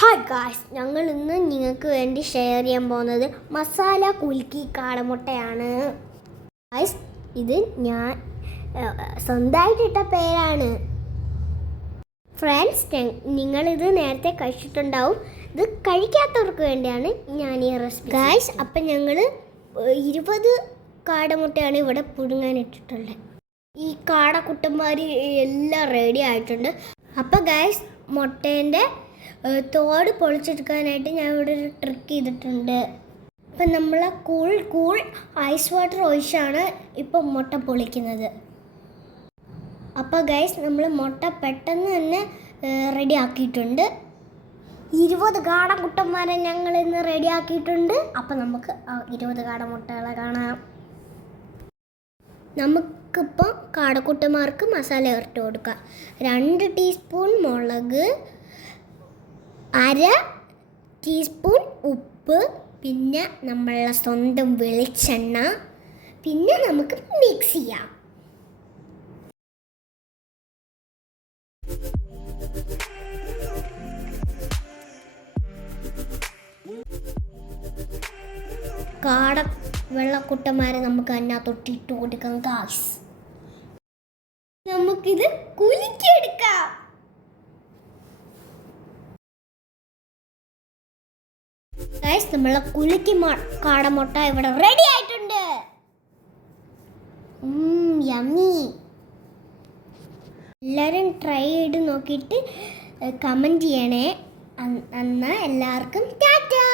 Hi guys, ഞങ്ങൾ ഇന്ന് നിങ്ങൾക്ക് വേണ്ടി ഷെയർ ചെയ്യാൻ പോകുന്നത് മസാല കുലുക്കി കാടമുട്ടയാണ്. ഗായ്സ്, ഇത് ഞാൻ സ്വന്തമായിട്ടിട്ട പേരാണ്. ഫ്രണ്ട്സ്, നിങ്ങളിത് നേരത്തെ കഴിച്ചിട്ടുണ്ടാവും. ഇത് കഴിക്കാത്തവർക്ക് വേണ്ടിയാണ് ഞാൻ ഈ റെസിപ്പി. ഗായ്സ്, അപ്പം ഞങ്ങൾ 20 കാടമുട്ടയാണ് ഇവിടെ പുഴുങ്ങാനിട്ടിട്ടുള്ളത്. ഈ കാടക്കുട്ടന്മാർ എല്ലാം റെഡി ആയിട്ടുണ്ട്. അപ്പം ഗായ്സ്, മുട്ടേൻ്റെ തോട് പൊളിച്ചെടുക്കാനായിട്ട് ഞാൻ ഇവിടെ ഒരു ട്രിക്ക് ചെയ്തിട്ടുണ്ട്. ഇപ്പം നമ്മൾ കൂൾ ഐസ് വാട്ടർ ഒഴിച്ചാണ് ഇപ്പം മുട്ട പൊളിക്കുന്നത്. അപ്പോൾ ഗൈസ്, നമ്മൾ മുട്ട പെട്ടെന്ന് തന്നെ റെഡി ആക്കിയിട്ടുണ്ട്. 20 കാടമുട്ടന്മാരെ ഞങ്ങൾ ഇന്ന് റെഡി ആക്കിയിട്ടുണ്ട്. അപ്പം നമുക്ക് 20 കാടമുട്ടകളെ കാണാം. നമുക്കിപ്പം കാടക്കുട്ടന്മാർക്ക് മസാല ഇട്ട് കൊടുക്കാം. 2 ടീസ്പൂൺ മുളക്, 1/2 ടീസ്പൂൺ ഉപ്പ്, പിന്നെ നമ്മളുടെ സ്വന്തം വെളിച്ചെണ്ണ, പിന്നെ നമുക്ക് മിക്സ് ചെയ്യാം. കാട വെള്ളക്കുട്ടന്മാരെ നമുക്ക് അതിനകത്തൊട്ടിട്ട് കൊടുക്കാം. ഗായ്സ്, നമുക്കിത് കുലുക്കിയെടുക്കാം. ഗൈസ്, നമ്മളെ കുലുക്കി കാടമുട്ട ഇവിടെ റെഡി ആയിട്ടുണ്ട്. യമ്മി. എല്ലാവരും ട്രൈ ചെയ്ത് നോക്കിയിട്ട് കമൻറ്റ് ചെയ്യണേ. എന്നാൽ എല്ലാവർക്കും ടാറ്റാ.